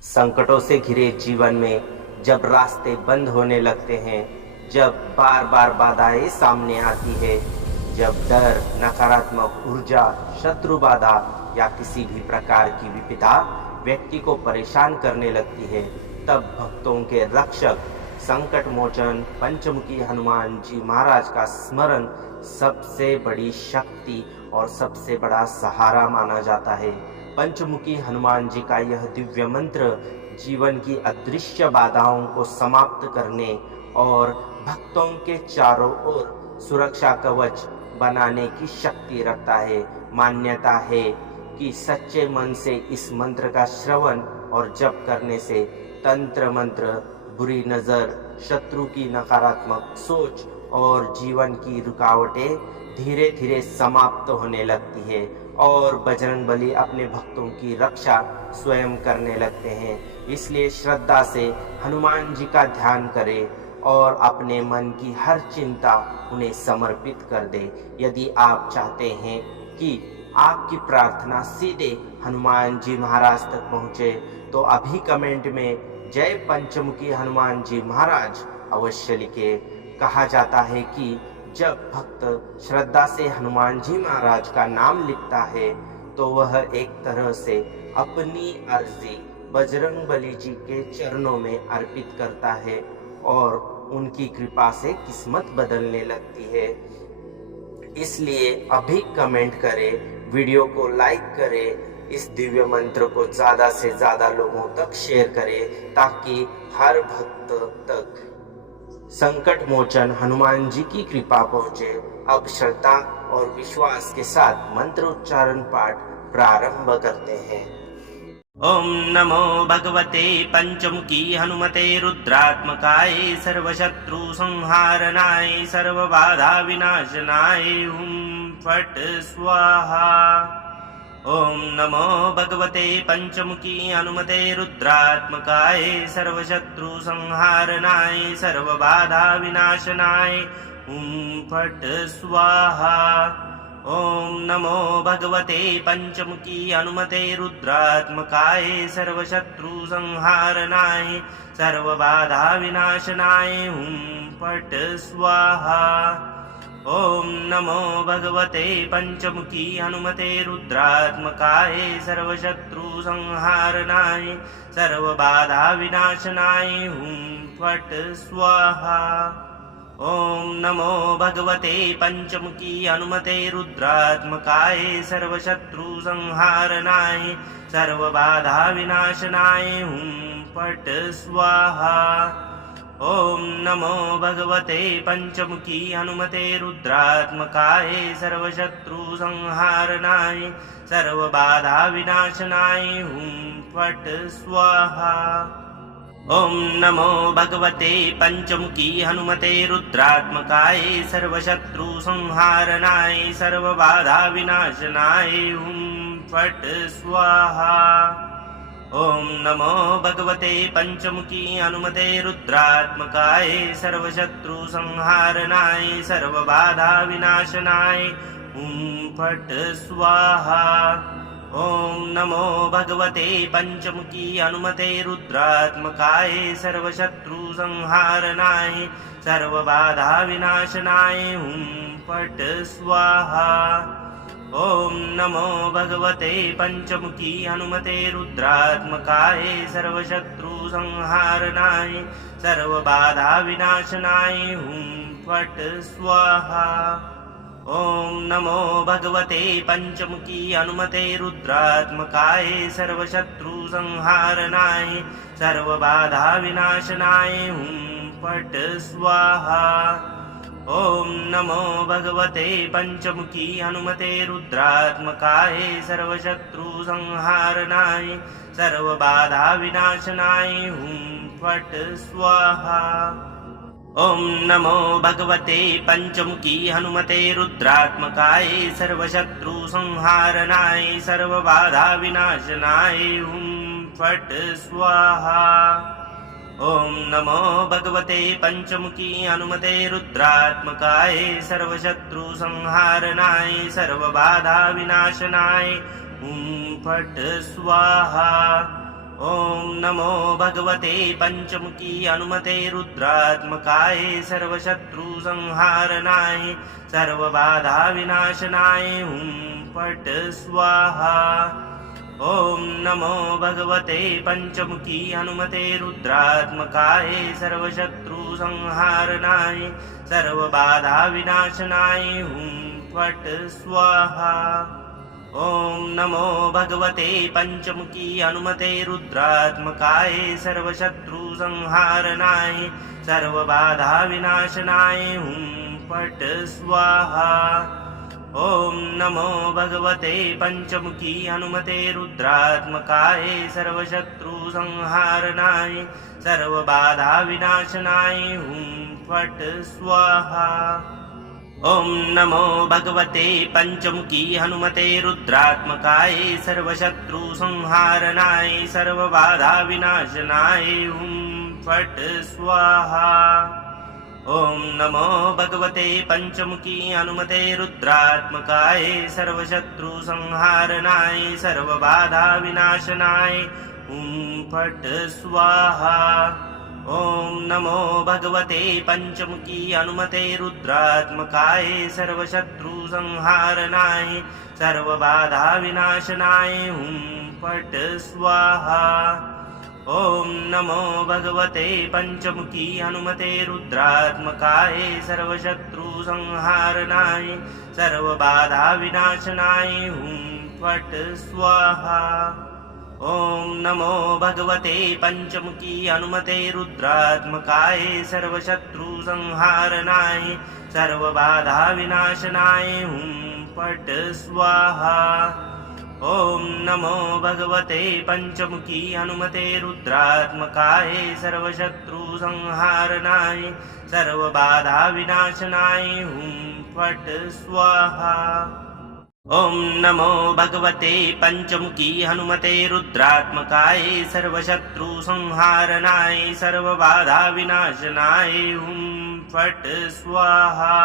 संकटों से घिरे जीवन में जब रास्ते बंद होने लगते हैं, जब बार बार बाधाएं सामने आती है, जब डर, नकारात्मक ऊर्जा, शत्रु बाधा या किसी भी प्रकार की विपदा व्यक्ति को परेशान करने लगती है, तब भक्तों के रक्षक संकट मोचन पंचमुखी हनुमान जी महाराज का स्मरण सबसे बड़ी शक्ति और सबसे बड़ा सहारा माना जाता है। पंचमुखी हनुमान जी का यह दिव्य मंत्र जीवन की अदृश्य बाधाओं को समाप्त करने और भक्तों के चारों ओर सुरक्षा कवच बनाने की शक्ति रखता है। मान्यता है कि सच्चे मन से इस मंत्र का श्रवण और जप करने से तंत्र मंत्र, बुरी नजर, शत्रु की नकारात्मक सोच और जीवन की रुकावटें धीरे धीरे समाप्त होने लगती है और बजरंगबली अपने भक्तों की रक्षा स्वयं करने लगते हैं। इसलिए श्रद्धा से हनुमान जी का ध्यान करें और अपने मन की हर चिंता उन्हें समर्पित कर दें। यदि आप चाहते हैं कि आपकी प्रार्थना सीधे हनुमान जी महाराज तक पहुँचे, तो अभी कमेंट में जय पंचमुखी हनुमान जी महाराज अवश्य लिखें। कहा जाता है कि जब भक्त श्रद्धा से हनुमान जी महाराज का नाम लिखता है, तो वह एक तरह से अपनी अर्जी बजरंगबली जी के चरणों में अर्पित करता है और उनकी कृपा से किस्मत बदलने लगती है। इसलिए अभी कमेंट करें, वीडियो को लाइक करें, इस दिव्य मंत्र को ज़्यादा से ज़्यादा लोगों तक शेयर करें, ताकि हर भक्त तक संकट मोचन हनुमान जी की कृपा पहुँचे। अब श्रद्धा और विश्वास के साथ मंत्र उच्चारण पाठ प्रारंभ करते हैं। ओम नमो भगवते पंचमुखी हनुमते रुद्रात्मकाय सर्वशत्रु संहारणाय सर्वबाधा विनाशनाय हुं फट् स्वाहा। ओम नमो भगवते पंचमुखी हनुमते रुद्रात्मकाय सर्वशत्रु संहारणाय सर्वबाधा विनाशनाय हुं फट् स्वाहा। ओम नमो भगवते पंचमुखी हनुमते रुद्रात्मकाय सर्वशत्रु संहारणाय सर्वबाधा विनाशनाय हुं फट् स्वाहा। ओम नमो भगवते पंचमुखी हनुमते रुद्रात्मकाय सर्वशत्रु संहारणाय सर्वबाधा विनाशनाय हुं फट् स्वाहा। ओम नमो भगवते पंचमुखी हनुमते रुद्रात्मकाय सर्वशत्रु संहारणाय सर्वबाधा विनाशनाय हुं फट् स्वाहा। ओम नमो भगवते पंचमुखी हनुमते रुद्रात्मकाय सर्वशत्रु संहारणाय सर्वबाधा विनाशनाय हुं फट् स्वाहा। ओम नमो भगवते पंचमुखी हनुमते रुद्रात्मकाय सर्वशत्रु संहारणाय सर्वबाधा विनाशनाय हुं फट् स्वाहा। ओम नमो भगवते पंचमुखी हनुमते रुद्रात्मकाय सर्वशत्रु संहारणाय सर्वबाधा विनाशनाय हुं फट् स्वाहा। ओम नमो भगवते पंचमुखी हनुमते रुद्रात्मकाय सर्वशत्रु संहारणाय सर्वबाधा विनाशनाय हुं फट् स्वाहा। ओम नमो भगवते पंचमुखी हनुमते रुद्रात्मकाय सर्वशत्रु संहारणाय सर्वबाधा विनाशनाय हुं फट् स्वाहा। ओम नमो भगवते पंचमुखी हनुमते रुद्रात्मकाय सर्वशत्रु संहारणाय सर्वबाधा विनाशनाय हुं फट् स्वाहा। ओम नमो भगवते पंचमुखी हनुमते रुद्रात्मकाय सर्वशत्रु संहारणाय सर्वबाधा विनाशनाय हुं फट् स्वाहा। ओम नमो भगवते पंचमुखी हनुमते रुद्रात्मकाय सर्वशत्रु संहारणाय सर्वबाधा विनाशनाय हुं फट् स्वाहा। ओम नमो भगवते पंचमुखी हनुमते रुद्रात्मकाय सर्वशत्रु संहारणाय सर्वबाधा विनाशनाय हुं फट् स्वाहा। ओम नमो भगवते पंचमुखी हनुमते रुद्रात्मकाय सर्वशत्रु संहारनाय सर्वबाधा विनाशनाय हुं फट् स्वाहा। ओम नमो भगवते पंचमुखी हनुमते रुद्रात्मकाय सर्वशत्रु संहारनाय सर्वबाधा विनाशनाय हुं फट् स्वाहा। ओम नमो भगवते पंचमुखी हनुमते रुद्रात्मकाय सर्वशत्रु संहारनाय सर्वबाधा विनाशनाय हुं फट् स्वाहा। ओम नमो भगवते पंचमुखी हनुमते रुद्रात्मकाय सर्वशत्रु संहारनाय सर्वबाधा विनाशनाय हुं फट् स्वाहा। ओम नमो भगवते पंचमुखी हनुमते रुद्रात्मकाय सर्वशत्रु संहारनाय सर्वबाधा विनाशनाय हुं फट् स्वाहा। ओम नमो भगवते पंचमुखी हनुमते रुद्रात्मकाय सर्वशत्रु संहारनाय सर्वबाधा विनाशनाय हुं फट् स्वाहा। ओम नमो भगवते पंचमुखी हनुमते रुद्रात्मकाय सर्वशत्रु संहारनाय सर्वबाधा विनाशनाय हुं फट् स्वाहा। ओम नमो भगवते पंचमुखी हनुमते रुद्रात्मकाय सर्वशत्रु संहारनाय सर्वबाधा विनाशनाय हुं फट् स्वाहा। ओम नमो भगवते पंचमुखी हनुमते रुद्रात्मकाय सर्वशत्रु संहारनाय सर्वबाधा विनाशनाय हुं फट् स्वाहा। ओम नमो भगवते पंचमुखी हनुमते रुद्रात्मकाय सर्वशत्रु संहारनाय सर्वबाधा विनाशनाय हुं फट् स्वाहा। ओम नमो भगवते पंचमुखी हनुमते रुद्रात्मकाय सर्वशत्रु संहारनाय सर्वबाधा विनाशनाय हुं फट् स्वाहा।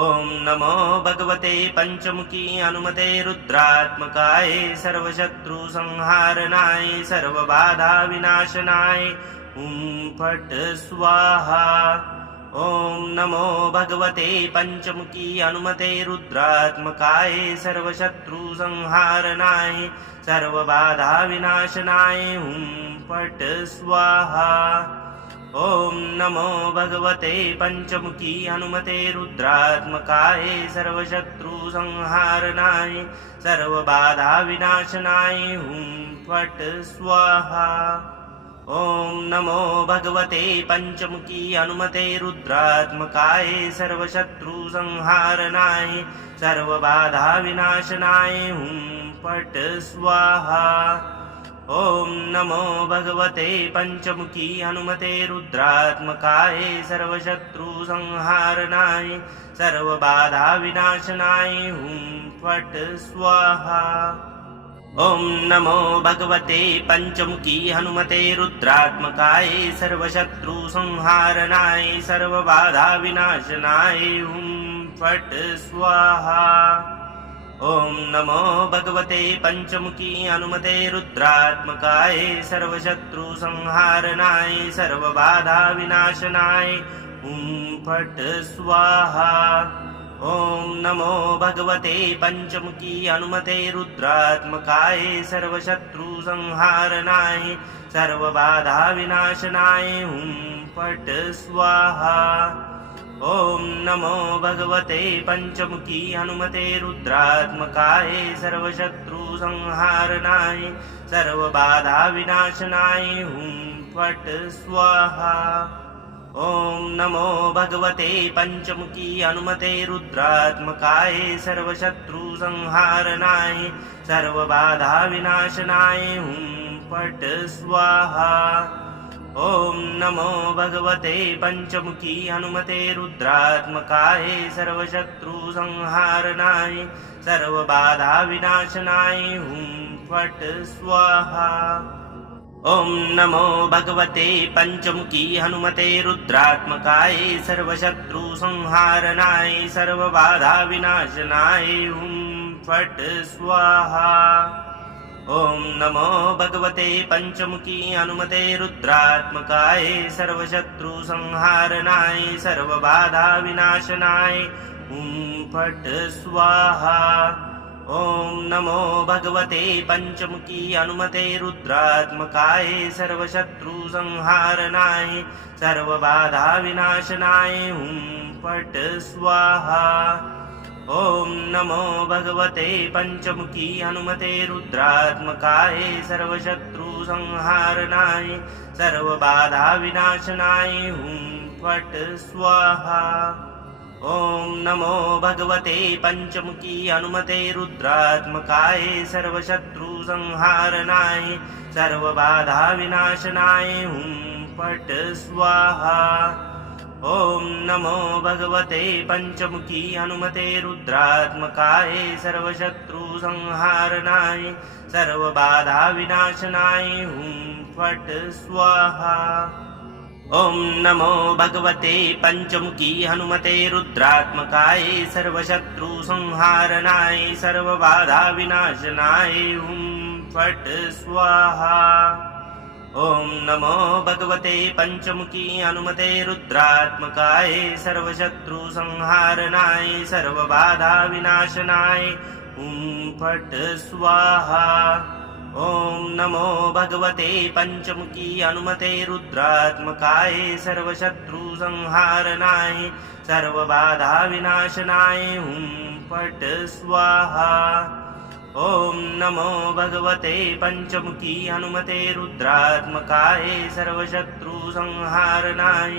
ओम नमो भगवते पंचमुखी हनुमते रुद्रात्मकाय सर्वशत्रु संहारनाय सर्वबाधा विनाशनाय हुं फट् स्वाहा। ओम नमो भगवते पंचमुखी हनुमते रुद्रात्मकाय सर्वशत्रु संहारनाय सर्वबाधा विनाशनाय हुं फट् स्वाहा। ओम नमो भगवते पंचमुखी हनुमते रुद्रात्मकाय सर्वशत्रु संहारनाय सर्वबाधा विनाशनाय हुं फट् स्वाहा। ओम नमो भगवते पंचमुखी हनुमते रुद्रात्मकाय सर्वशत्रु संहारनाय सर्वबाधा विनाशनाय हुं फट् स्वाहा। ओम नमो भगवते पंचमुखी हनुमते रुद्रात्मकाय सर्वशत्रु संहारनाय सर्वबाधा विनाशनाय हुं फट् स्वाहा। ओम नमो भगवते पंचमुखी हनुमते रुद्रात्मकाय सर्वशत्रु संहारनाय सर्वबाधा विनाशनाय हुं फट् स्वाहा। ओम नमो भगवते पंचमुखी हनुमते रुद्रात्मकाय सर्वशत्रु संहारनाय सर्वबाधा विनाशनाय हुं फट् स्वाहा। ओम नमो भगवते पंचमुखी हनुमते रुद्रात्मकाय सर्वशत्रु संहारनाय सर्वबाधा विनाशनाय हुं फट् स्वाहा। ओम नमो भगवते पंचमुखी हनुमते रुद्रात्मकाय सर्वशत्रु संहारनाय सर्वबाधा विनाशनाय हुं फट् स्वाहा। ओम नमो भगवते पंचमुखी हनुमते रुद्रात्मकाय सर्वशत्रु संहारनाय सर्वबाधा विनाशनाय हुं फट् स्वाहा। ओम नमो भगवते पंचमुखी हनुमते रुद्रात्मकाय सर्वशत्रु संहारनाय सर्वबाधा विनाशनाय हुं फट् स्वाहा। ओम नमो भगवते पंचमुखी हनुमते रुद्रात्मकाय सर्वशत्रु संहारनाय सर्वबाधा विनाशनाय हुं फट् स्वाहा। ॐ नमो भगवते पंचमुखी हनुमते रुद्रात्मकाय सर्वशत्रुसंहारणाय सर्वबाधा विनाशनाय हुं फट् स्वाहा। ॐ नमो भगवते पंचमुखी हनुमते रुद्रात्मकाय सर्वशत्रुसंहारणाय सर्वबाधा विनाशनाय हुं फट् स्वाहा। ॐ नमो भगवते पंचमुखी हनुमते रुद्रात्मकाय सर्वशत्रुसंहारणाय सर्वबाधा विनाशनाय हुं फट् स्वाहा। ॐ नमो भगवते पंचमुखी हनुमते रुद्रात्मकाय सर्वशत्रुसंहारणाय सर्वबाधा विनाशनाय हुं फट् स्वाहा। ॐ नमो भगवते पंचमुखी हनुमते रुद्रात्मकाय सर्वशत्रुसंहारणाय सर्वबाधा विनाशनाय हुं फट् स्वाहा। ॐ नमो भगवते पंचमुखी हनुमते रुद्रात्मकाय सर्वशत्रुसंहारणाय सर्वबाधा विनाशनाय हुं फट् स्वाहा। ॐ नमो भगवते पंचमुखी हनुमते रुद्रात्मकाय सर्वशत्रुसंहारणाय सर्वबाधा विनाशनाय हुं फट् स्वाहा। ॐ नमो भगवते पंचमुखी हनुमते रुद्रात्मकाय सर्वशत्रुसंहारणाय सर्वबाधा विनाशनाय हुं फट् स्वाहा। ॐ नमो भगवते पंचमुखी हनुमते रुद्रात्मकाय सर्वशत्रुसंहारणाय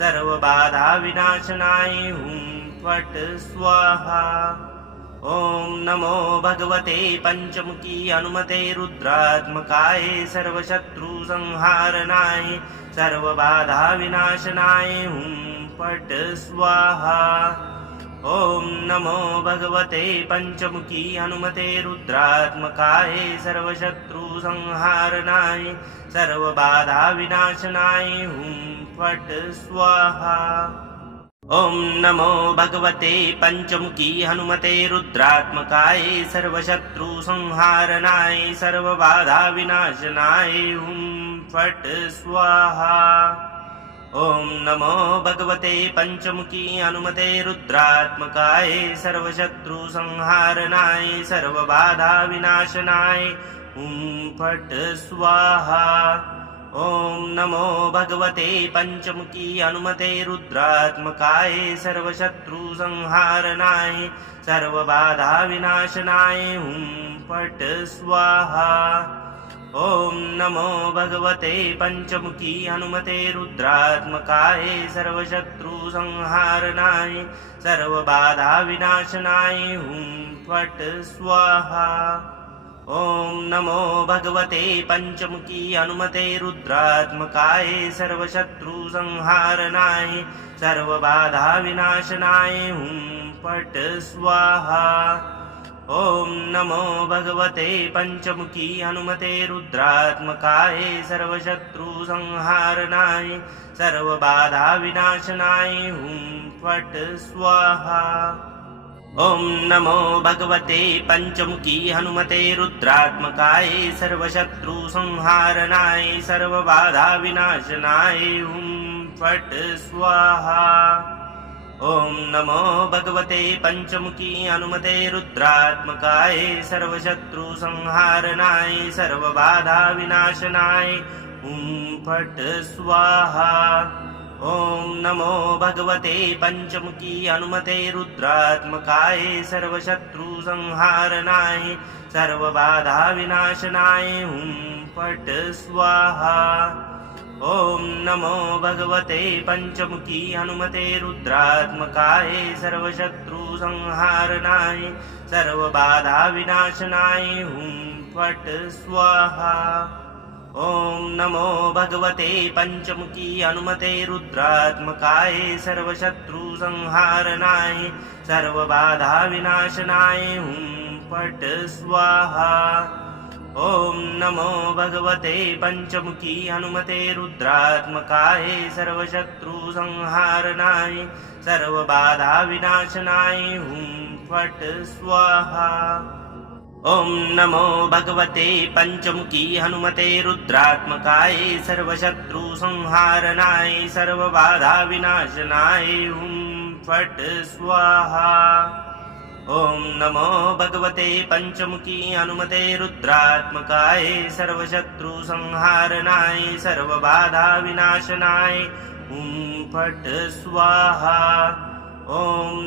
सर्वबाधा विनाशनाय हुं फट् स्वाहा। ॐ नमो भगवते पंचमुखी हनुमते रुद्रात्मकाय सर्वशत्रुसंहारणाय सर्वबाधा विनाशनाय हुं फट् स्वाहा। ॐ नमो भगवते पंचमुखी हनुमते रुद्रात्मकाय सर्वशत्रुसंहारणाय सर्वबाधा विनाशनाय हुं फट् स्वाहा। ॐ नमो भगवते पंचमुखी हनुमते रुद्रात्मकाय सर्वशत्रुसंहारणाय सर्वबाधा विनाशनाय हुं फट् स्वाहा। ॐ नमो भगवते पंचमुखी हनुमते रुद्रात्मकाय सर्वशत्रुसंहारणाय सर्वबाधा विनाशनाय हुं फट् स्वाहा। ॐ नमो भगवते पंचमुखी हनुमते रुद्रात्मकाय सर्वशत्रुसंहारणाय सर्वबाधा विनाशनाय हुं फट् स्वाहा। ॐ नमो भगवते पंचमुखी हनुमते रुद्रात्मकाय सर्वशत्रुसंहारणाय सर्वबाधा विनाशनाय हुं फट् स्वाहा। ॐ नमो भगवते पंचमुखी हनुमते रुद्रात्मकाय सर्वशत्रुसंहारणाय सर्वबाधा विनाशनाय हुं फट् स्वाहा। ॐ नमो भगवते पंचमुखी हनुमते रुद्रात्मकाय सर्वशत्रुसंहारणाय सर्वबाधा विनाशनाय हुं फट् स्वाहा। ॐ नमो भगवते पंचमुखी हनुमते रुद्रात्मकाय सर्वशत्रुसंहारणाय सर्वबाधा विनाशनाय हुं फट् स्वाहा। ॐ नमो भगवते पंचमुखी हनुमते रुद्रात्मकाय सर्वशत्रुसंहारणाय सर्वबाधा विनाशनाय हुं फट् स्वाहा। ॐ नमो भगवते पंचमुखी हनुमते रुद्रात्मकाय सर्वशत्रुसंहारणाय सर्वबाधा विनाशनाय हुं फट् स्वाहा। ॐ नमो भगवते पंचमुखी हनुमते रुद्रात्मकाय सर्वशत्रुसंहारणाय सर्वबाधा विनाशनाय हुं फट् स्वाहा। ॐ नमो भगवते पंचमुखी हनुमते रुद्रात्मकाय सर्वशत्रुसंहारणाय सर्वबाधा विनाशनाय हुं फट् स्वाहा। ॐ नमो भगवते पंचमुखी हनुमते रुद्रात्मकाय सर्वशत्रुसंहारणाय सर्वबाधा विनाशनाय हुं फट् स्वाहा। ॐ नमो भगवते पंचमुखी हनुमते रुद्रात्मकाय सर्वशत्रुसंहारणाय सर्वबाधाविनाशनाय हुं फट् स्वाहा। ॐ नमो भगवते पंचमुखी हनुमते रुद्रात्मकाय सर्वशत्रुसंहारणाय सर्वबाधाविनाशनाय हुं फट् स्वाहा। ॐ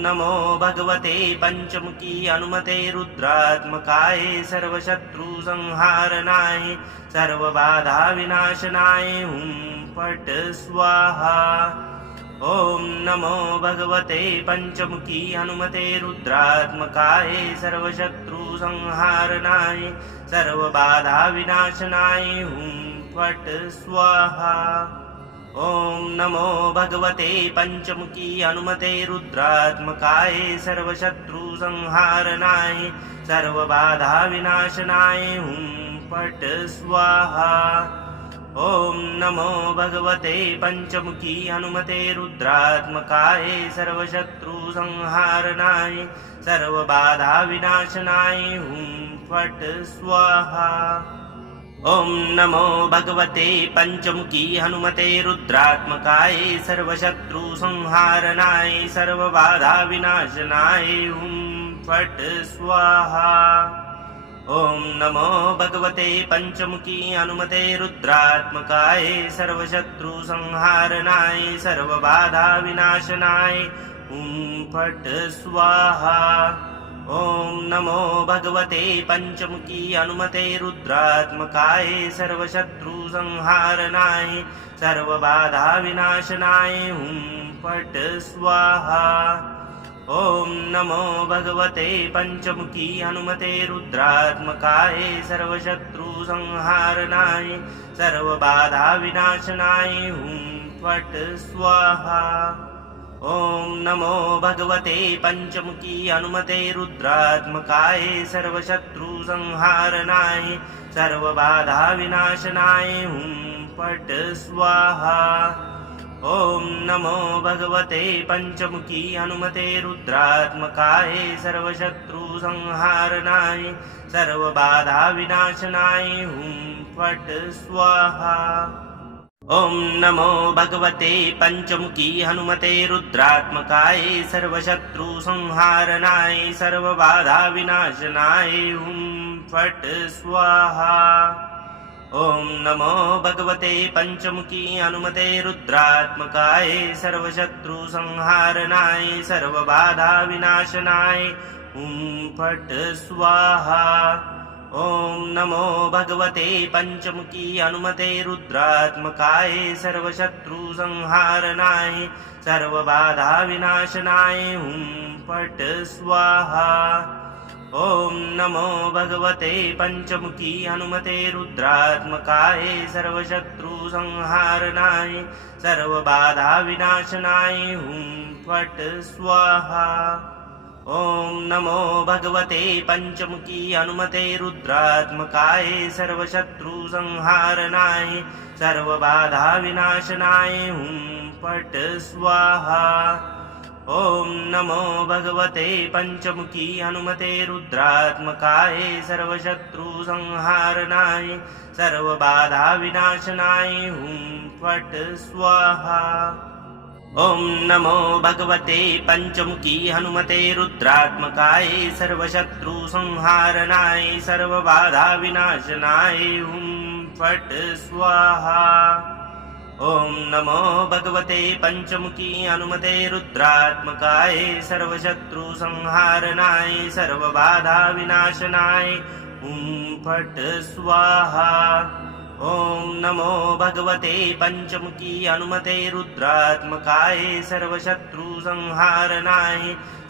नमो भगवते पंचमुखी हनुमते रुद्रात्मकाय सर्वशत्रुसंहारणाय सर्वबाधाविनाशनाय हुं फट् स्वाहा। ॐ नमो भगवते पंचमुखी हनुमते रुद्रात्मकाय सर्वशत्रुसंहारणाय सर्वबाधाविनाशनाय हुं फट् स्वाहा। ॐ नमो भगवते पंचमुखी हनुमते रुद्रात्मकाय सर्वशत्रुसंहारणाय सर्वबाधाविनाशनाय हुं फट् स्वाहा। ॐ नमो भगवते पंचमुखी हनुमते रुद्रात्मकाय सर्वशत्रुसंहारणाय सर्वबाधाविनाशनाय हुं फट् स्वाहा। ॐ नमो भगवते पंचमुखी हनुमते रुद्रात्मकाय सर्वशत्रुसंहारणाय सर्वबाधाविनाशनाय हुं फट् स्वाहा। ॐ नमो भगवते पंचमुखी हनुमते रुद्रात्मकाय सर्वशत्रुसंहारणाय सर्वबाधाविनाशनाय हुं फट् स्वाहा। ॐ नमो भगवते पंचमुखी हनुमते रुद्रात्मकाय सर्वशत्रुसंहारणाय सर्वबाधाविनाशनाय हुं फट् स्वाहा। ॐ नमो भगवते पंचमुखी हनुमते रुद्रात्मकाय सर्वशत्रुसंहारणाय सर्वबाधाविनाशनाय हुं फट् स्वाहा। ॐ नमो भगवते पंचमुखी हनुमते रुद्रात्मकाय सर्वशत्रुसंहारणाय सर्वबाधाविनाशनाय हुं फट् स्वाहा। ॐ नमो भगवते पंचमुखी हनुमते रुद्रात्मकाय सर्वशत्रुसंहारणाय सर्वबाधाविनाशनाय हुं फट् स्वाहा। ॐ नमो भगवते पंचमुखी हनुमते रुद्रात्मकाय सर्वशत्रुसंहारणाय सर्वबाधाविनाशनाय हुं फट् स्वाहा। ॐ नमो भगवते पंचमुखी हनुमते रुद्रात्मकाय सर्वशत्रुसंहारणाय सर्वबाधाविनाशनाय हुं फट् स्वाहा। ॐ नमो भगवते पंचमुखी हनुमते रुद्रात्मकाय सर्वशत्रुसंहारणाय सर्वबाधाविनाशनाय हुं फट् स्वाहा। ॐ नमो भगवते पंचमुखी हनुमते रुद्रात्मकाय सर्वशत्रुसंहारणाय सर्वबाधाविनाशनाय हुं फट् स्वाहा। ॐ नमो भगवते पंचमुखी हनुमते रुद्रात्मकाय सर्वशत्रुसंहारणाय सर्वबाधाविनाशनाय हुं फट् स्वाहा। ॐ नमो भगवते पंचमुखी हनुमते रुद्रात्मकाय सर्वशत्रुसंहारणाय सर्वबाधाविनाशनाय हुं फट् स्वाहा। ॐ नमो भगवते पंचमुखी हनुमते रुद्रात्मकाय सर्वशत्रुसंहारणाय सर्वबाधाविनाशनाय हुं फट् स्वाहा। ॐ नमो भगवते पंचमुखी हनुमते रुद्रात्मकाय सर्वशत्रुसंहारणाय सर्वबाधाविनाशनाय हुं फट् स्वाहा। ॐ नमो भगवते पंचमुखी हनुमते रुद्रात्मकाय सर्वशत्रुसंहारणाय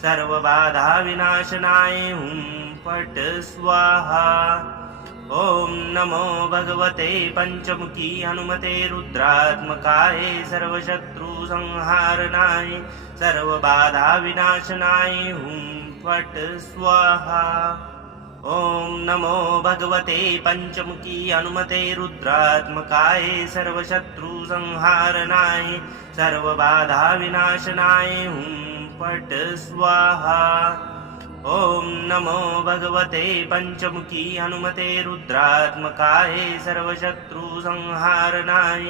सर्वबाधाविनाशनाय हुं फट् स्वाहा। ॐ नमो भगवते पंचमुखी हनुमते रुद्रात्मकाय सर्वशत्रुसंहारणाय सर्वबाधाविनाशनाय हुं फट् स्वाहा। ॐ नमो भगवते पंचमुखी हनुमते रुद्रात्मकाय सर्वशत्रुसंहारणाय सर्वबाधाविनाशनाय हुं फट् स्वाहा। ॐ नमो भगवते पञ्चमुखी हनुमते रुद्रात्मकाय सर्वशत्रुसंहारणाय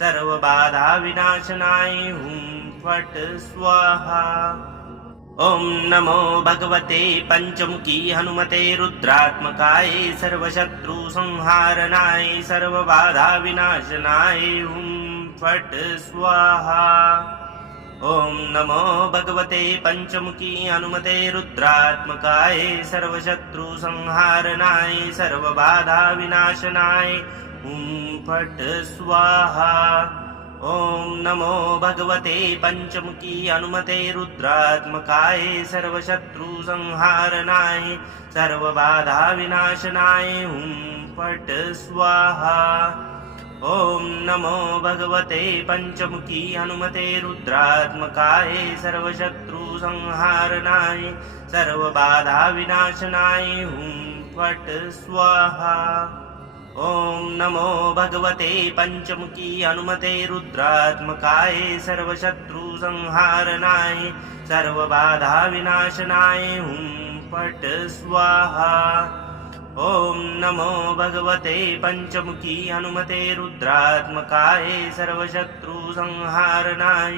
सर्वबाधाविनाशनाय हुं फट् स्वाहा। ॐ नमो भगवते पञ्चमुखी हनुमते रुद्रात्मकाय सर्वशत्रुसंहारणाय सर्वबाधाविनाशनाय हुं फट् स्वाहा। ॐ नमो भगवते पञ्चमुखी हनुमते रुद्रात्मकाय सर्वशत्रुसंहारणाय सर्वबाधाविनाशनाय हुं फट् स्वाहा। ॐ नमो भगवते पञ्चमुखी हनुमते रुद्रात्मकाय सर्वशत्रुसंहारणाय सर्वबाधाविनाशनाय हुं फट् स्वाहा। ॐ नमो भगवते पञ्चमुखी हनुमते रुद्रात्मकाय सर्वशत्रुसंहारणाय सर्वबाधाविनाशनाय हुं फट् स्वाहा। ॐ नमो भगवते पञ्चमुखी हनुमते रुद्रात्मकाय सर्वशत्रुसंहारणाय सर्वबाधाविनाशनाय हुं फट् स्वाहा। ॐ नमो भगवते पञ्चमुखी हनुमते रुद्रात्मकाय सर्वशत्रुसंहारणाय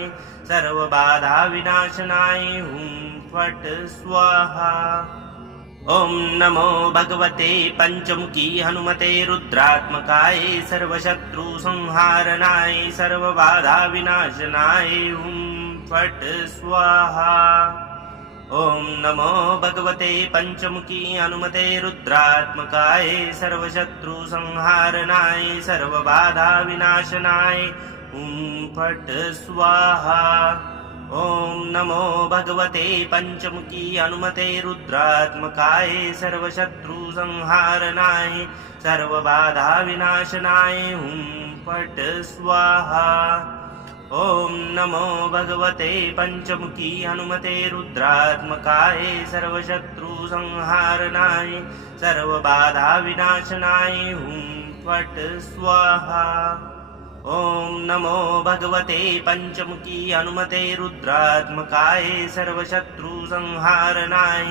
सर्वबाधाविनाशनाय हुं फट् स्वाहा। ॐ नमो भगवते पञ्चमुखी हनुमते रुद्रात्मकाय सर्वशत्रुसंहारणाय सर्वबाधाविनाशनाय हुं फट् स्वाहा। ॐ नमो भगवते पञ्चमुखी हनुमते रुद्रात्मकाय सर्वशत्रुसंहारणाय सर्वबाधाविनाशनाय हुं फट् स्वाहा। ॐ नमो भगवते पञ्चमुखी हनुमते रुद्रात्मकाय सर्वशत्रुसंहारणाय सर्वबाधाविनाशनाय हुं फट् स्वाहा। ॐ नमो भगवते पञ्चमुखी हनुमते रुद्रात्मकाय सर्वशत्रुसंहारणाय सर्वबाधाविनाशनाय हुं फट् स्वाहा। ॐ नमो भगवते पञ्चमुखी हनुमते रुद्रात्मकाय सर्वशत्रुसंहारणाय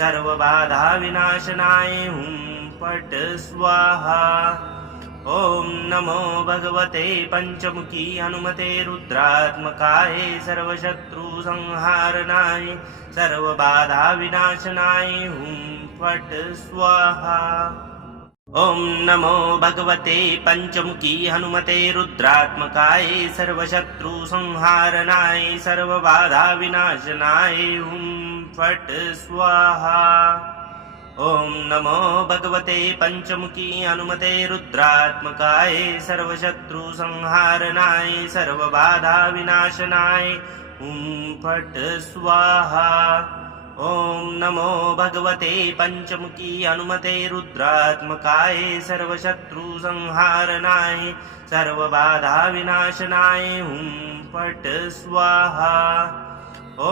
सर्वबाधाविनाशनाय हुं फट् स्वाहा। ॐ नमो भगवते पञ्चमुखी हनुमते रुद्रात्मकाय सर्वशत्रुसंहारणाय सर्वबाधाविनाशनाय हुं फट् स्वाहा। ॐ नमो भगवते पञ्चमुखी हनुमते रुद्रात्मकाय सर्वशत्रुसंहारणाय सर्वबाधाविनाशनाय हुं फट् स्वाहा। ॐ नमो भगवते पञ्चमुखी हनुमते रुद्रात्मकाय सर्वशत्रुसंहारणाय सर्वबाधाविनाशनाय हुं फट् स्वाहा। ॐ नमो भगवते पञ्चमुखी हनुमते रुद्रात्मकाय सर्वशत्रुसंहारणाय सर्वबाधाविनाशनाय हुं फट् स्वाहा। ॐ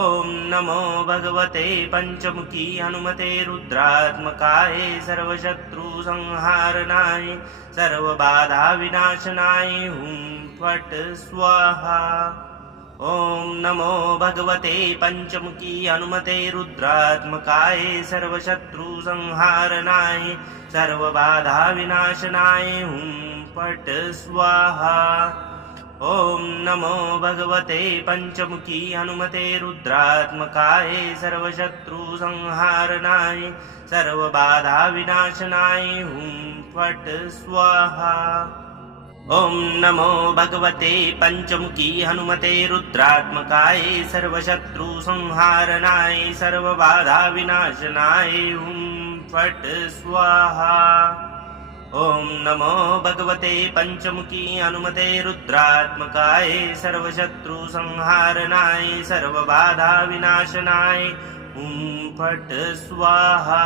नमो भगवते पञ्चमुखी हनुमते रुद्रात्मकाय सर्वशत्रुसंहारणाय सर्वबाधाविनाशनाय हुं फट् स्वाहा। ॐ नमो भगवते पञ्चमुखी हनुमते रुद्रात्मकाय सर्वशत्रुसंहारणाय सर्वबाधाविनाशनाय हुं फट् स्वाहा। ॐ नमो भगवते पञ्चमुखी हनुमते रुद्रात्मकाय सर्वशत्रुसंहारणाय सर्वबाधाविनाशनाय हुं फट् स्वाहा। ॐ नमो भगवते पञ्चमुखी हनुमते रुद्रात्मकाय सर्वशत्रुसंहारणाय सर्वबाधाविनाशनाय हुं फट् स्वाहा। ॐ नमो भगवते पञ्चमुखी हनुमते रुद्रात्मकाय सर्वशत्रुसंहारणाय सर्वबाधाविनाशनाय हुं फट् स्वाहा।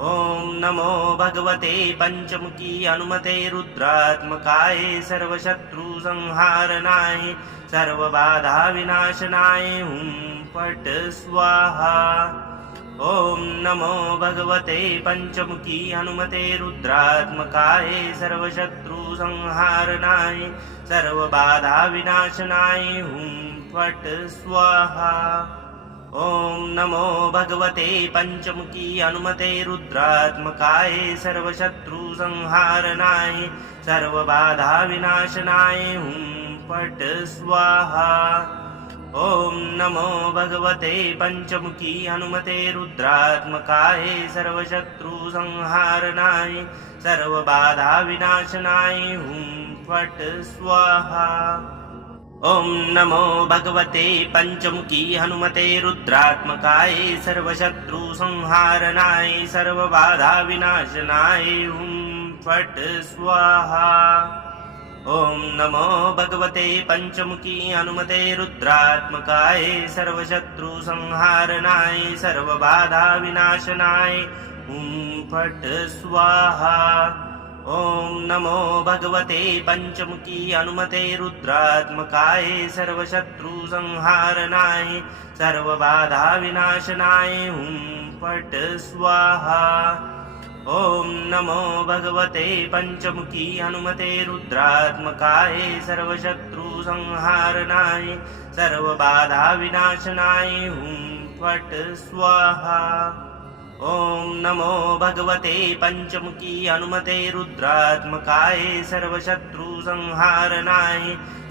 ॐ नमो भगवते पञ्चमुखी हनुमते रुद्रात्मकाय सर्वशत्रुसंहारणाय सर्वबाधाविनाशनाय हुं फट् स्वाहा। ॐ नमो भगवते पञ्चमुखी हनुमते रुद्रात्मकाय सर्वशत्रुसंहारणाय सर्वबाधाविनाशनाय हुं फट् स्वाहा। ॐ नमो भगवते पञ्चमुखी हनुमते रुद्रात्मकाय सर्वशत्रुसंहारणाय सर्वबाधाविनाशनाय हुं फट् स्वाहा। ॐ नमो भगवते पञ्चमुखी हनुमते रुद्रात्मकाय सर्वशत्रुसंहारणाय सर्वबाधाविनाशनाय हुं फट् स्वाहा। ॐ नमो भगवते पञ्चमुखी हनुमते रुद्रात्मकाय सर्वशत्रुसंहारणाय सर्वबाधाविनाशनाय हुं फट् स्वाहा। ॐ नमो भगवते पञ्चमुखी हनुमते रुद्रात्मकाय सर्वशत्रुसंहारणाय सर्वबाधाविनाशनाय हुं फट् स्वाहा। ॐ नमो भगवते पञ्चमुखी हनुमते रुद्रात्मकाय सर्वशत्रुसंहारणाय सर्वबाधाविनाशनाय हुं फट् स्वाहा। ॐ नमो भगवते पञ्चमुखी हनुमते रुद्रात्मकाय सर्वशत्रुसंहारणाय सर्वबाधाविनाशनाय हुं फट् स्वाहा। ॐ नमो भगवते पञ्चमुखी हनुमते रुद्रात्मकाय सर्वशत्रुसंहारणाय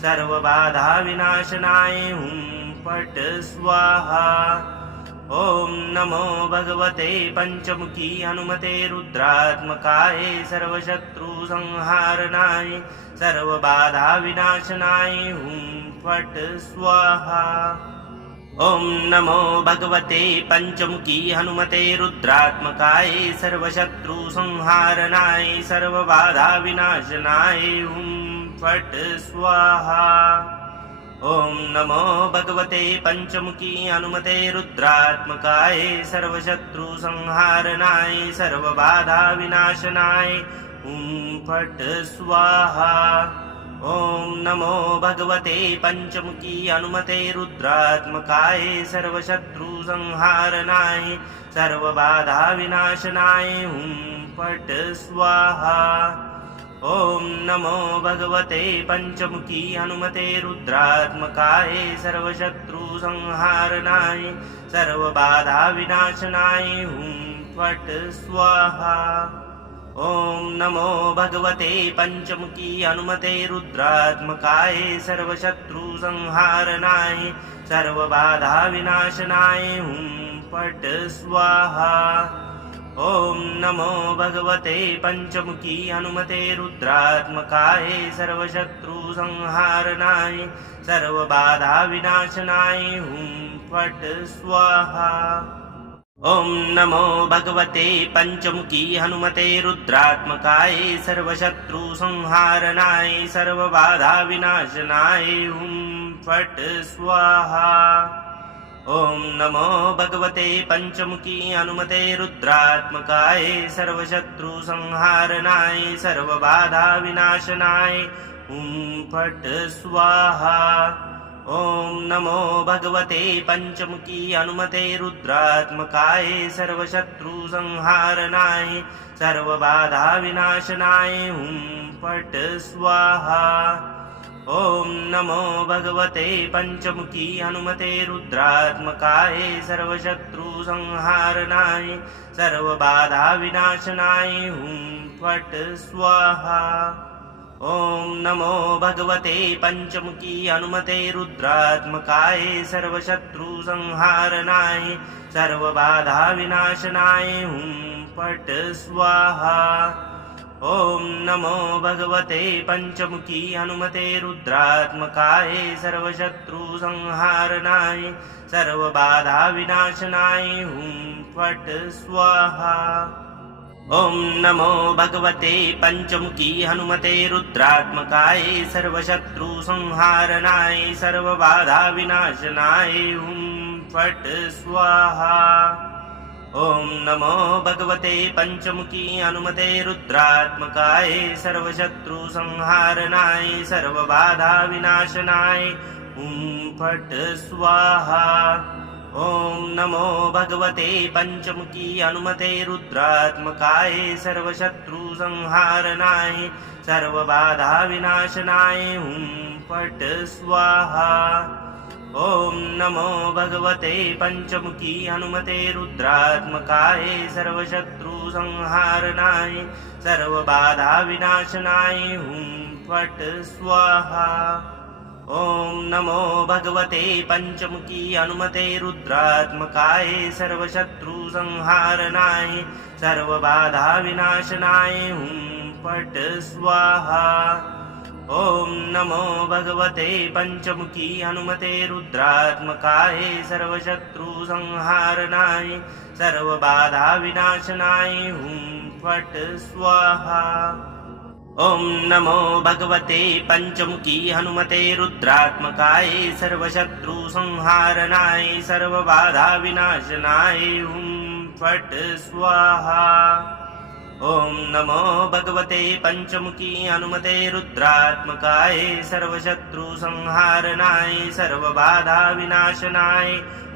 सर्वबाधाविनाशनाय हुं फट् स्वाहा। ॐ नमो भगवते पञ्चमुखी हनुमते रुद्रात्मकाय सर्वशत्रुसंहारणाय सर्वबाधाविनाशनाय हुं फट् स्वाहा। ॐ नमो भगवते पञ्चमुखी हनुमते रुद्रात्मकाय सर्वशत्रुसंहारणाय सर्वबाधाविनाशनाय हुं फट् स्वाहा। ॐ नमो भगवते पञ्चमुखी हनुमते रुद्रात्मकाय सर्वशत्रुसंहारणाय सर्वबाधाविनाशनाय हुं फट् स्वाहा। ॐ नमो भगवते पञ्चमुखी हनुमते रुद्रात्मकाय सर्वशत्रुसंहारणाय सर्वबाधाविनाशनाय हुं फट् स्वाहा। ॐ नमो भगवते पञ्चमुखी हनुमते रुद्रात्मकाय सर्वशत्रुसंहारणाय सर्वबाधाविनाशनाय हुं फट् स्वाहा। ॐ नमो भगवते पञ्चमुखी हनुमते रुद्रात्मकाय सर्वशत्रुसंहारणाय सर्वबाधाविनाशनाय हुं फट् स्वाहा। ॐ नमो भगवते पञ्चमुखी हनुमते रुद्रात्मकाय सर्वशत्रुसंहारणाय सर्वबाधाविनाशनाय हुं फट् स्वाहा। ॐ नमो भगवते पञ्चमुखी हनुमते रुद्रात्मकाय सर्वशत्रुसंहारणाय सर्वबाधाविनाशनाय हुं फट् स्वाहा। ॐ नमो भगवते पञ्चमुखी हनुमते रुद्रात्मकाय सर्वशत्रुसंहारणाय सर्वबाधाविनाशनाय हुं फट् स्वाहा। ॐ नमो भगवते पञ्चमुखी हनुमते रुद्रात्मकाय सर्वशत्रुसंहारणाय सर्वबाधाविनाशनाय हुं फट् स्वाहा। ॐ नमो भगवते पञ्चमुखी हनुमते रुद्रात्मकाय सर्वशत्रुसंहारणाय सर्वबाधाविनाशनाय हुं फट् स्वाहा। ॐ नमो भगवते पञ्चमुखी हनुमते रुद्रात्मकाय सर्वशत्रुसंहारणाय सर्वबाधाविनाशनाय हुं फट् स्वाहा। ॐ नमो भगवते पञ्चमुखी हनुमते रुद्रात्मकाय सर्वशत्रुसंहारणाय सर्वबाधाविनाशनाय हुं फट् स्वाहा। ॐ नमो भगवते पञ्चमुखी हनुमते रुद्रात्मकाय सर्वशत्रुसंहारणाय सर्वबाधाविनाशनाय हुं फट् स्वाहा। ॐ नमो भगवते पञ्चमुखी हनुमते रुद्रात्मकाय सर्वशत्रुसंहारणाय सर्वबाधाविनाशनाय हुं फट् स्वाहा। ॐ नमो भगवते पञ्चमुखी हनुमते रुद्रात्मकाय सर्वशत्रुसंहारणाय सर्वबाधाविनाशनाय हुं फट् स्वाहा। ॐ नमो भगवते पंचमुखी हनुमते रुद्रात्मकाय सर्वशत्रुसंहारणाय सर्वबाधाविनाशनाय हुं फट् स्वाहा। ॐ नमो भगवते पंचमुखी हनुमते रुद्रात्मकाय सर्वशत्रुसंहारणाय सर्वबाधाविनाशनाय हुं फट् स्वाहा। ॐ नमो भगवते पंचमुखी हनुमते रुद्रात्मकाय सर्वशत्रुसंहारणाय सर्वबाधाविनाशनाय हुं फट् स्वाहा। ॐ नमो भगवते पंचमुखी हनुमते रुद्रात्मकाय सर्वशत्रुसंहारणाय सर्वबाधाविनाशनाय हुं फट् स्वाहा। ॐ नमो भगवते पंचमुखी हनुमते रुद्रात्मकाय सर्वशत्रुसंहारणाय सर्वबाधाविनाशनाय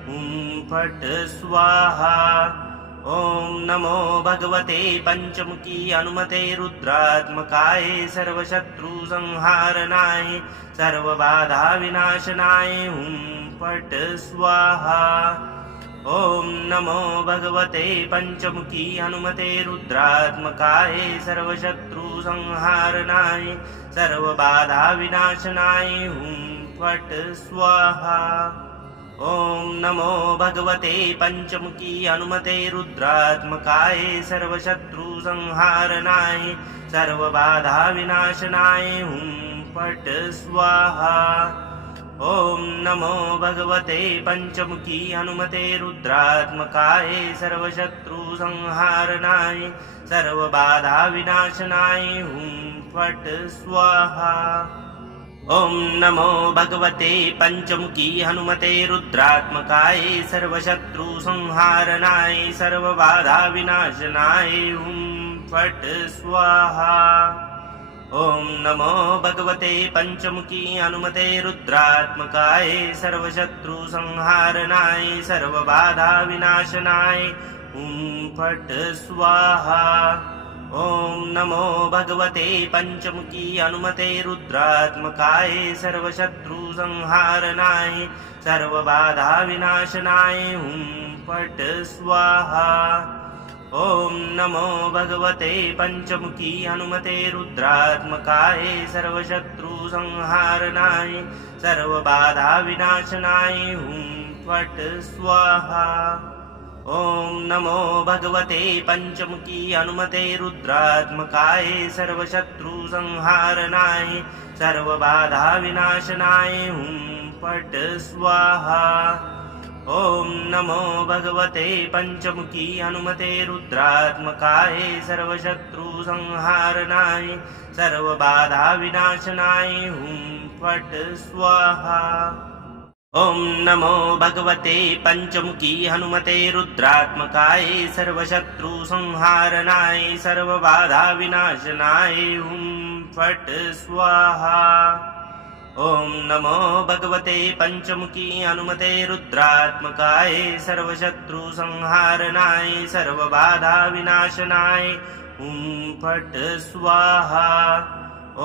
हुं फट् स्वाहा। ॐ नमो भगवते पंचमुखी हनुमते रुद्रात्मकाय सर्वशत्रुसंहारणाय सर्वबाधाविनाशनाय हुं फट् स्वाहा। ॐ नमो भगवते पंचमुखी हनुमते रुद्रात्मकाय सर्वशत्रुसंहारणाय सर्वबाधाविनाशनाय हुं फट् स्वाहा। ॐ नमो भगवते पंचमुखी हनुमते रुद्रात्मकाय सर्वशत्रुसंहारणाय सर्वबाधाविनाशनाय हुं फट् स्वाहा। ॐ नमो भगवते पंचमुखी हनुमते रुद्रात्मकाय सर्वशत्रुसंहारणाय सर्वबाधाविनाशनाय हुं फट् स्वाहा। ॐ नमो भगवते पंचमुखी हनुमते रुद्रात्मकाय सर्वशत्रुसंहारणाय सर्वबाधाविनाशनाय हुं फट् स्वाहा। ॐ नमो भगवते पंचमुखी हनुमते रुद्रात्मकाय सर्वशत्रुसंहारणाय सर्वबाधाविनाशनाय हुं फट् स्वाहा। ॐ नमो भगवते पंचमुखी हनुमते रुद्रात्मकाय सर्वशत्रुसंहारणाय सर्वबाधाविनाशनाय हुं फट् स्वाहा। ॐ नमो भगवते पंचमुखी हनुमते रुद्रात्मकाय सर्वशत्रुसंहारणाय सर्वबाधाविनाशनाय हुं फट् स्वाहा। ॐ नमो भगवते पंचमुखी हनुमते रुद्रात्मकाय सर्वशत्रुसंहारणाय सर्वबाधाविनाशनाय हुं फट् स्वाहा। ॐ नमो भगवते पंचमुखी हनुमते रुद्रात्मकाय सर्वशत्रुसंहारणाय सर्वबाधाविनाशनाय हुं फट् स्वाहा। ॐ नमो भगवते पंचमुखी हनुमते रुद्रात्मकाय सर्वशत्रुसंहारणाय सर्वबाधाविनाशनाय हुं फट् स्वाहा। ॐ नमो भगवते पंचमुखी हनुमते रुद्रात्मकाय सर्वशत्रुसंहारणाय सर्वबाधाविनाशनाय हुं फट् स्वाहा। ॐ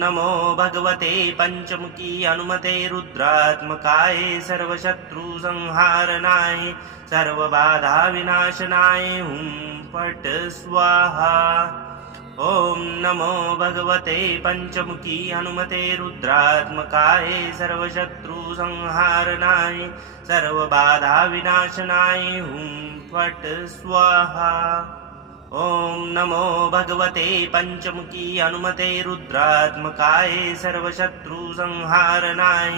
नमो भगवते पंचमुखी हनुमते रुद्रात्मकाय सर्वशत्रुसंहारणाय सर्वबाधाविनाशनाय हुं फट् स्वाहा। ॐ नमो भगवते पंचमुखी हनुमते रुद्रात्मकाय सर्वशत्रुसंहारणाय सर्वबाधाविनाशनाय हुं फट् स्वाहा। ॐ नमो भगवते पंचमुखी हनुमते रुद्रात्मकाय सर्वशत्रुसंहारणाय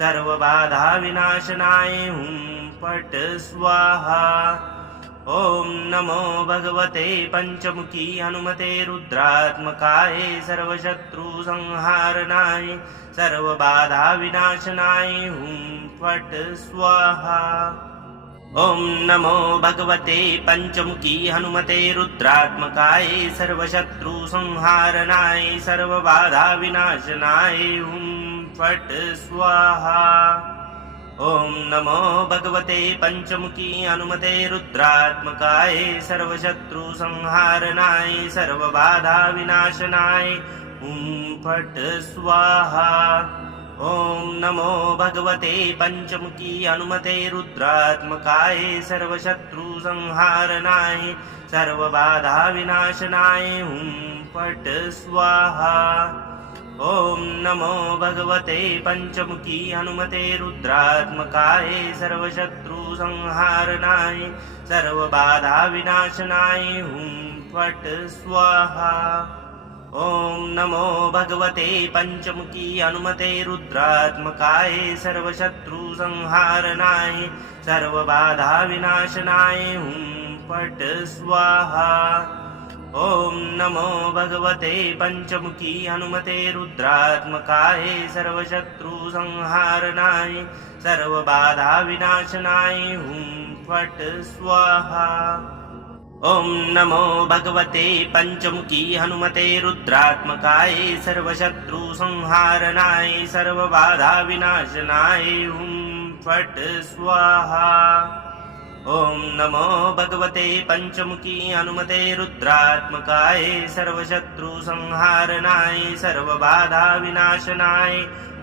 सर्वबाधाविनाशनाय हुं फट् स्वाहा। ॐ नमो भगवते पंचमुखी हनुमते रुद्रात्मकाय सर्वशत्रुसंहारणाय सर्वबाधाविनाशनाय हुं फट् स्वाहा। ॐ नमो भगवते पंचमुखी हनुमते रुद्रात्मकाय सर्वशत्रुसंहारणाय सर्वबाधाविनाशनाय हुं फट् स्वाहा। ॐ नमो भगवते पंचमुखी हनुमते रुद्रात्मकाय सर्वशत्रुसंहारणाय सर्वबाधाविनाशनाय हुं फट् स्वाहा। ॐ नमो भगवते पंचमुखी हनुमते रुद्रात्मकाय सर्वशत्रुसंहारणाय सर्वबाधा विनाशनाय हुं फट् स्वाहा। ॐ नमो भगवते पंचमुखी हनुमते रुद्रात्मकाय सर्वशत्रुसंहारणाय सर्वबाधा विनाशनाय हुं फट् स्वाहा। ॐ नमो भगवते पंचमुखी हनुमते रुद्रात्मकाय सर्वशत्रुसंहारणाय सर्वबाधा विनाशनाय हुं फट् स्वाहा। ॐ नमो भगवते पंचमुखी हनुमते रुद्रात्मकाय सर्वशत्रुसंहारणाय सर्वबाधा विनाशनाय हुं फट् स्वाहा। ॐ नमो भगवते पंचमुखी हनुमते रुद्रात्मकाय सर्वशत्रुसंहारणाय सर्वबाधा विनाशनाय हुं फट् स्वाहा। ॐ नमो भगवते पंचमुखी हनुमते रुद्रात्मकाय सर्वशत्रुसंहारणाय सर्वबाधा विनाशनाय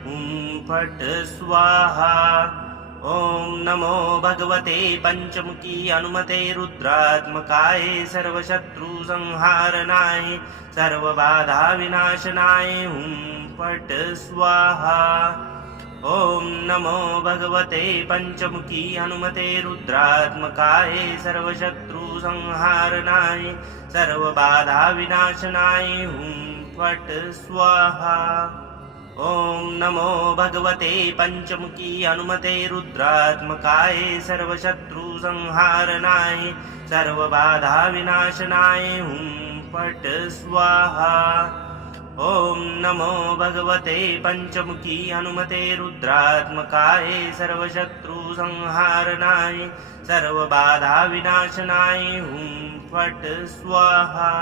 हुं फट् स्वाहा। ॐ नमो भगवते पंचमुखी हनुमते रुद्रात्मकाय सर्वशत्रुसंहारणाय सर्वबाधा विनाशनाय हुं फट् स्वाहा। ॐ नमो भगवते पंचमुखी हनुमते रुद्रात्मकाय सर्वशत्रुसंहारणाय सर्वबाधा विनाशनाय हुं फट् स्वाहा। ॐ नमो भगवते पंचमुखी हनुमते रुद्रात्मकाय सर्वशत्रुसंहारणाय सर्वबाधा विनाशनाय हुं फट् स्वाहा। ॐ नमो भगवते पंचमुखी हनुमते रुद्रात्मकाय सर्वशत्रुसंहारणाय सर्वबाधा विनाशनाय हुं फट् स्वाहा।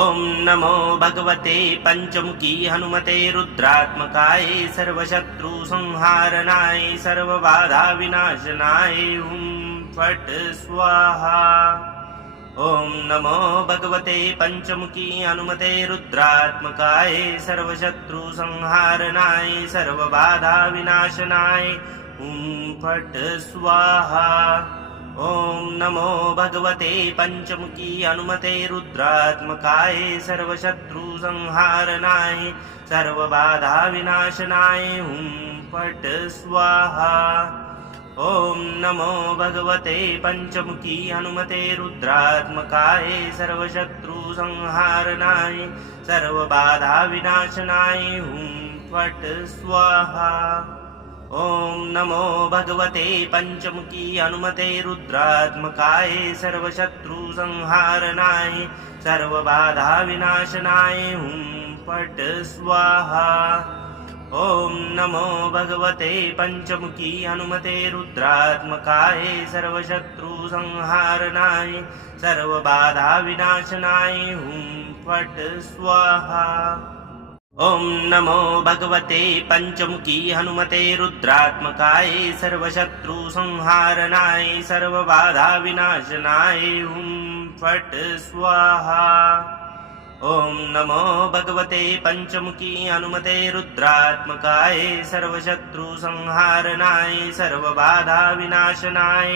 ॐ नमो भगवते पंचमुखी हनुमते रुद्रात्मकाय सर्वशत्रुसंहारणाय सर्वबाधा विनाशनाय हुं फट् स्वाहा। ॐ नमो भगवते पंचमुखी हनुमते रुद्रात्मकाय सर्वशत्रुसंहारणाय सर्वबाधा विनाशनाय हुं फट् स्वाहा। ॐ नमो भगवते पंचमुखी हनुमते रुद्रात्मकाय सर्वशत्रुसंहारणाय सर्वबाधा विनाशनाय हुं फट् स्वाहा। ॐ नमो भगवते पंचमुखी हनुमते रुद्रात्मकाय सर्वशत्रुसंहारणाय सर्वबाधा विनाशनाय हुं फट् स्वाहा। ॐ नमो भगवते पंचमुखी हनुमते रुद्रात्मकाय सर्वशत्रुसंहारणाय सर्वबाधा विनाशनाय हुं फट् स्वाहा। ॐ नमो भगवते पंचमुखी हनुमते रुद्रात्मकाय सर्वशत्रुसंहारणाय सर्वबाधा विनाशनाय हुं फट् स्वाहा। ॐ नमो भगवते पंचमुखी हनुमते रुद्रात्मकाय सर्वशत्रुसंहारणाय सर्वबाधा विनाशनाय हुं फट् स्वाहा। ॐ नमो भगवते पंचमुखी हनुमते रुद्रात्मकाय सर्वशत्रुसंहारणाय सर्वबाधा विनाशनाय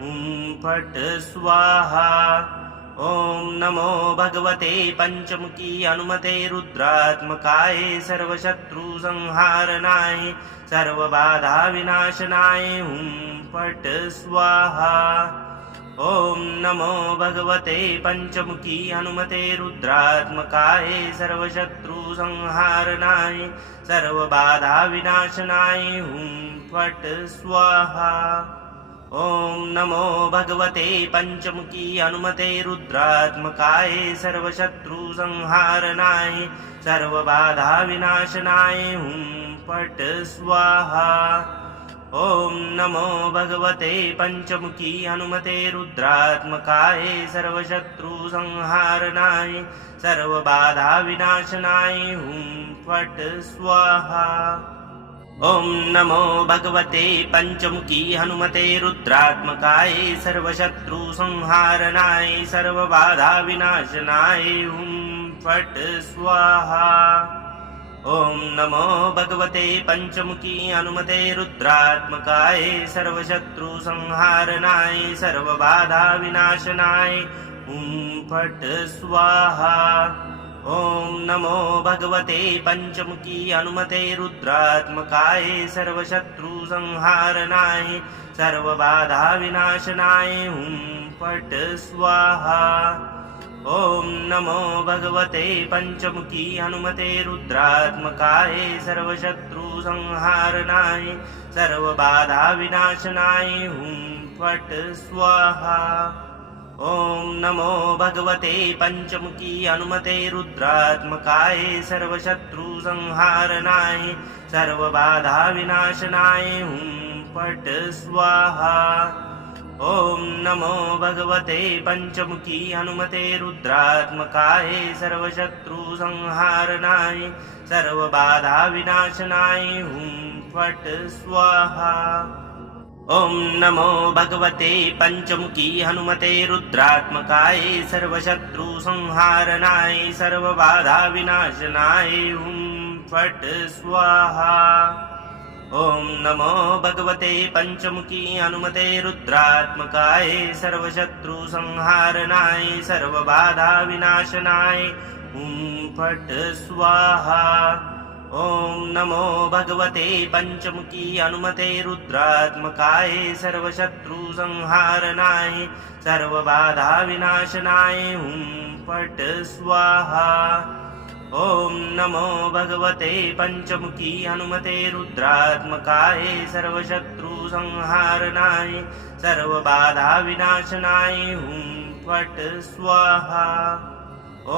हुं फट् स्वाहा। ॐ नमो भगवते पंचमुखी हनुमते रुद्रात्मकाय सर्वशत्रुसंहारणाय सर्वबाधा विनाशनाय हुं फट् स्वाहा। ॐ नमो भगवते पंचमुखी हनुमते रुद्रात्मकाय सर्वशत्रुसंहारणाय सर्वबाधा विनाशनाय हुं फट् स्वाहा। ॐ नमो भगवते पंचमुखी हनुमते रुद्रात्मकाय सर्वशत्रुसंहारणाय सर्वबाधा विनाशनाय हुं फट् स्वाहा। ॐ नमो भगवते पंचमुखी हनुमते रुद्रात्मकाय सर्वशत्रुसंहारणाय सर्वबाधा विनाशनाय हुं फट् स्वाहा। ॐ नमो भगवते पंचमुखी हनुमते रुद्रात्मकाय सर्वशत्रुसंहारणाय सर्वबाधा विनाशनाय हुं फट् स्वाहा। ॐ नमो भगवते पंचमुखी हनुमते रुद्रात्मकाय सर्वशत्रुसंहारणाय सर्वबाधा विनाशनाय हुं फट् स्वाहा। ॐ नमो भगवते पंचमुखी हनुमते रुद्रात्मकाय सर्वशत्रुसंहारणाय सर्वबाधा विनाशनाय हुं फट् स्वाहा। ॐ नमो भगवते पंचमुखी हनुमते रुद्रात्मकाय सर्वशत्रुसंहारणाय सर्वबाधा विनाशनाय हुं फट् स्वाहा। ॐ नमो भगवते पंचमुखी हनुमते रुद्रात्मकाय सर्वशत्रुसंहारणाय सर्वबाधा विनाशनाय हुं फट् स्वाहा। ॐ नमो भगवते पंचमुखी हनुमते रुद्रात्मकाय सर्वशत्रुसंहारणाय सर्वबाधा विनाशनाय हुं फट् स्वाहा। ॐ नमो भगवते पंचमुखी हनुमते रुद्रात्मकाय सर्वशत्रुसंहारणाय सर्वबाधा विनाशनाय हुं फट् स्वाहा। ॐ नमो भगवते पंचमुखी हनुमते रुद्रात्मकाय सर्वशत्रुसंहारणाय सर्वबाधा विनाशनाय हुं फट् स्वाहा। ॐ नमो भगवते पंचमुखी हनुमते रुद्रात्मकाय सर्वशत्रुसंहारणाय सर्वबाधा विनाशनाय हुं फट् स्वाहा। ॐ नमो भगवते पंचमुखी हनुमते रुद्रात्मकाय सर्वशत्रुसंहारणाय सर्वबाधा विनाशनाय हुं फट् स्वाहा। ॐ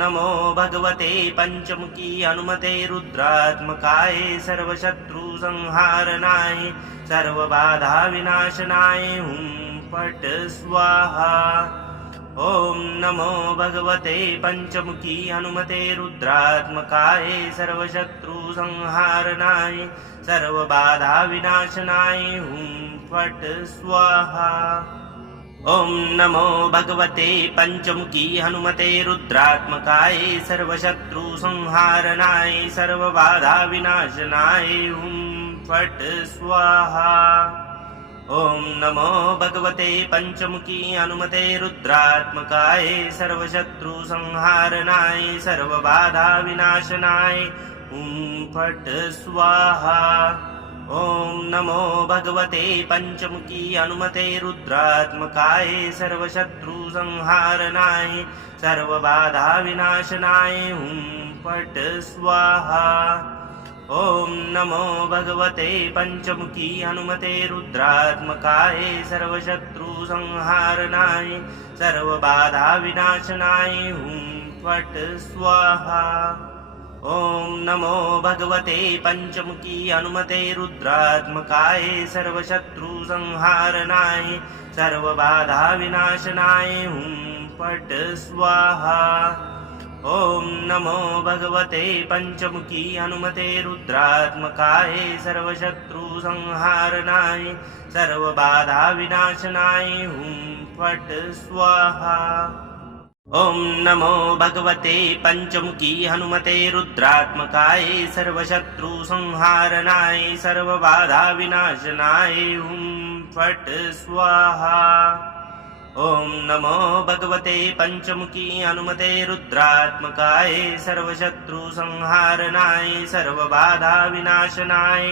नमो भगवते पंचमुखी हनुमते रुद्रात्मकाय सर्वशत्रुसंहारणाय सर्वबाधा विनाशनाय हुं फट् स्वाहा। ॐ नमो भगवते पंचमुखी हनुमते रुद्रात्मकाय सर्वशत्रुसंहारणाय सर्वबाधा विनाशनाय हुं फट् स्वाहा। ॐ नमो भगवते पंचमुखी हनुमते रुद्रात्मकाय सर्वशत्रुसंहारणाय सर्वबाधा विनाशनाय हुं फट् स्वाहा। ॐ नमो भगवते पंचमुखी हनुमते रुद्रात्मकाय सर्वशत्रुसंहारणाय सर्वबाधा विनाशनाय हुं फट् स्वाहा। ॐ नमो भगवते पंचमुखी हनुमते रुद्रात्मकाय सर्वशत्रुसंहारणाय सर्वबाधा विनाशनाय हुं फट् स्वाहा। ॐ नमो भगवते पंचमुखी हनुमते रुद्रात्मकाय सर्वशत्रुसंहारणाय सर्वबाधा विनाशनाय हुं फट् स्वाहा। ॐ नमो भगवते पंचमुखी हनुमते रुद्रात्मकाय सर्वशत्रुसंहारणाय सर्वबाधा विनाशनाय हुं फट् स्वाहा। ॐ नमो भगवते पंचमुखी हनुमते रुद्रात्मकाय सर्वशत्रुसंहारणाय सर्वबाधा विनाशनाय हुं फट् स्वाहा। ॐ नमो भगवते पंचमुखी हनुमते रुद्रात्मकाय सर्वशत्रुसंहारणाय सर्वबाधा विनाशनाय हुं फट् स्वाहा। ॐ नमो भगवते पंचमुखी हनुमते रुद्रात्मकाय सर्वशत्रुसंहारणाय सर्वबाधा विनाशनाय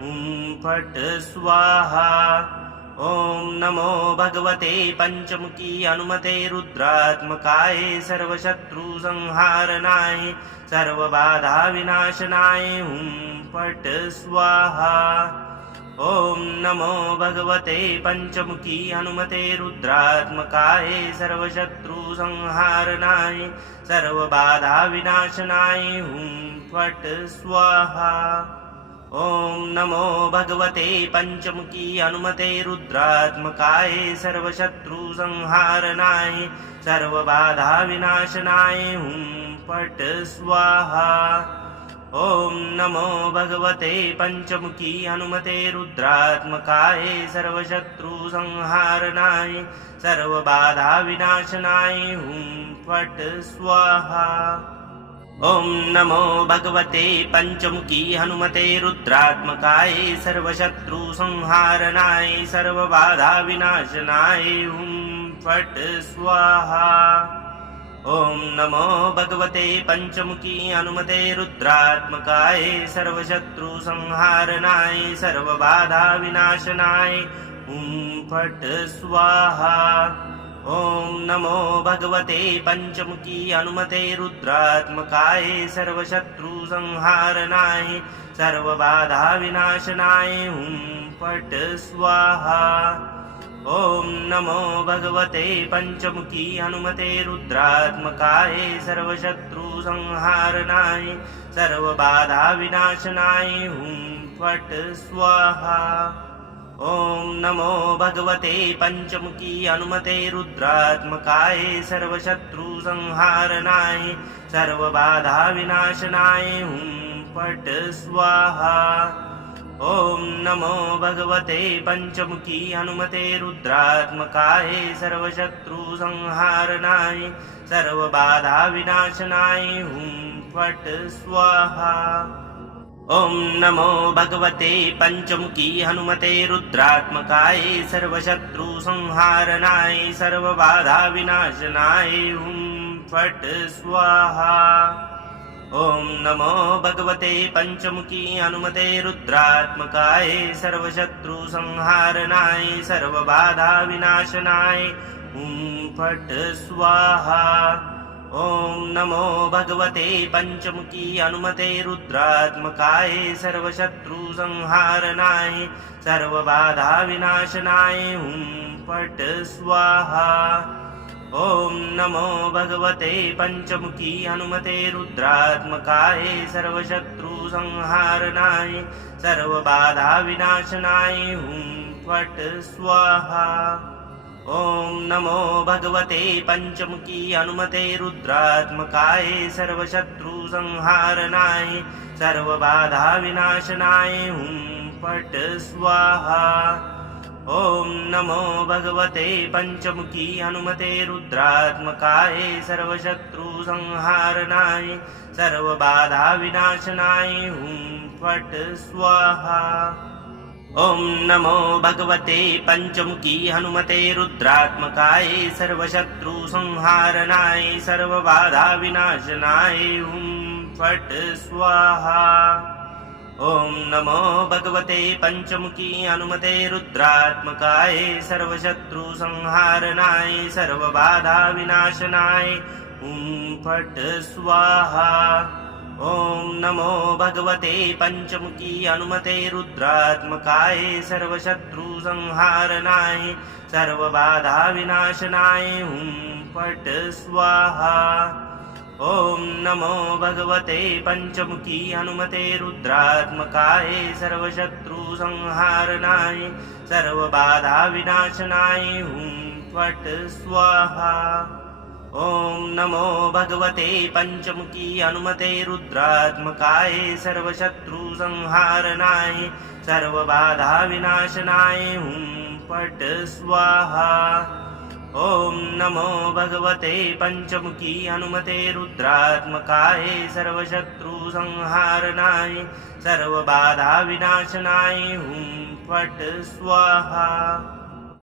हुं फट् स्वाहा। ॐ नमो भगवते पंचमुखी हनुमते रुद्रात्मकाय सर्वशत्रुसंहारणाय सर्वबाधा विनाशनाय हुं फट् स्वाहा। ॐ नमो भगवते पंचमुखी हनुमते रुद्रात्मकाय सर्वशत्रुसंहारणाय सर्वबाधा विनाशनाय हुं फट् स्वाहा। ॐ नमो भगवते पंचमुखी हनुमते रुद्रात्मकाय सर्वशत्रुसंहारणाय सर्वबाधा विनाशनाय हुं फट् स्वाहा। ॐ नमो भगवते पंचमुखी हनुमते रुद्रात्मकाय सर्वशत्रुसंहारणाय सर्वबाधा विनाशनाय हुं फट् स्वाहा। ॐ नमो भगवते पंचमुखी हनुमते रुद्रात्मकाय सर्वशत्रुसंहारणाय सर्वबाधा विनाशनाय हुं फट् स्वाहा। ॐ नमो भगवते पंचमुखी हनुमते रुद्रात्मकाय सर्वशत्रुसंहारणाय सर्वबाधा विनाशनाय हुं फट् स्वाहा। ॐ नमो भगवते पंचमुखी हनुमते रुद्रात्मकाय सर्वशत्रुसंहारणाय सर्वबाधा विनाशनाय हुं फट् स्वाहा। ॐ नमो भगवते पंचमुखी हनुमते रुद्रात्मकाय सर्वशत्रुसंहारणाय सर्वबाधा विनाशनाय हुं फट् स्वाहा। ॐ नमो भगवते पंचमुखी हनुमते रुद्रात्मकाय सर्वशत्रुसंहारणाय सर्वबाधा विनाशनाय हुं फट् स्वाहा। ॐ नमो भगवते पंचमुखी हनुमते रुद्रात्मकाय सर्वशत्रुसंहारणाय सर्वबाधा विनाशनाय हुं फट् स्वाहा। ॐ नमो भगवते पंचमुखी हनुमते रुद्रात्मकाय सर्वशत्रुसंहारणाय सर्वबाधा विनाशनाय हुं फट् स्वाहा। ॐ नमो भगवते पंचमुखी हनुमते रुद्रात्मकाय सर्वशत्रुसंहारणाय सर्वबाधा विनाशनाय हुं फट् स्वाहा। ॐ नमो भगवते पंचमुखी हनुमते रुद्रात्मकाय सर्वशत्रुसंहारणाय सर्वबाधा विनाशनाय हुं फट् स्वाहा। ॐ नमो भगवते पंचमुखी हनुमते रुद्रात्मकाय सर्वशत्रुसंहारणाय सर्वबाधा विनाशनाय हुं फट् स्वाहा। ॐ नमो भगवते पंचमुखी हनुमते रुद्रात्मकाय सर्वशत्रुसंहारणाय सर्वबाधा विनाशनाय हुं फट् स्वाहा। ॐ नमो भगवते पंचमुखी हनुमते रुद्रात्मकाय सर्वशत्रुसंहारणाय सर्वबाधा विनाशनाय हुं फट् स्वाहा। ॐ नमो भगवते पंचमुखी हनुमते रुद्रात्मकाय सर्वशत्रुसंहारणाय सर्वबाधा विनाशनाय हुं फट् स्वाहा। ॐ नमो भगवते पंचमुखी हनुमते रुद्रात्मकाय सर्वशत्रुसंहारणाय सर्वबाधा विनाशनाय हुं फट् स्वाहा। ॐ नमो भगवते पंचमुखी हनुमते रुद्रात्मकाय सर्वशत्रुसंहारणाय सर्वबाधा विनाशनाय हुं फट् स्वाहा। ॐ नमो भगवते पंचमुखी हनुमते रुद्रात्मकाय सर्वशत्रुसंहारणाय सर्वबाधा विनाशनाय हुं फट् स्वाहा। ॐ नमो भगवते पंचमुखी हनुमते रुद्रात्मकाय सर्वशत्रुसंहारणाय सर्वबाधा विनाशनाय हुं फट् स्वाहा। ॐ नमो भगवते पंचमुखी हनुमते रुद्रात्मकाय सर्वशत्रुसंहारणाय सर्वबाधा विनाशनाय हुं फट् स्वाहा।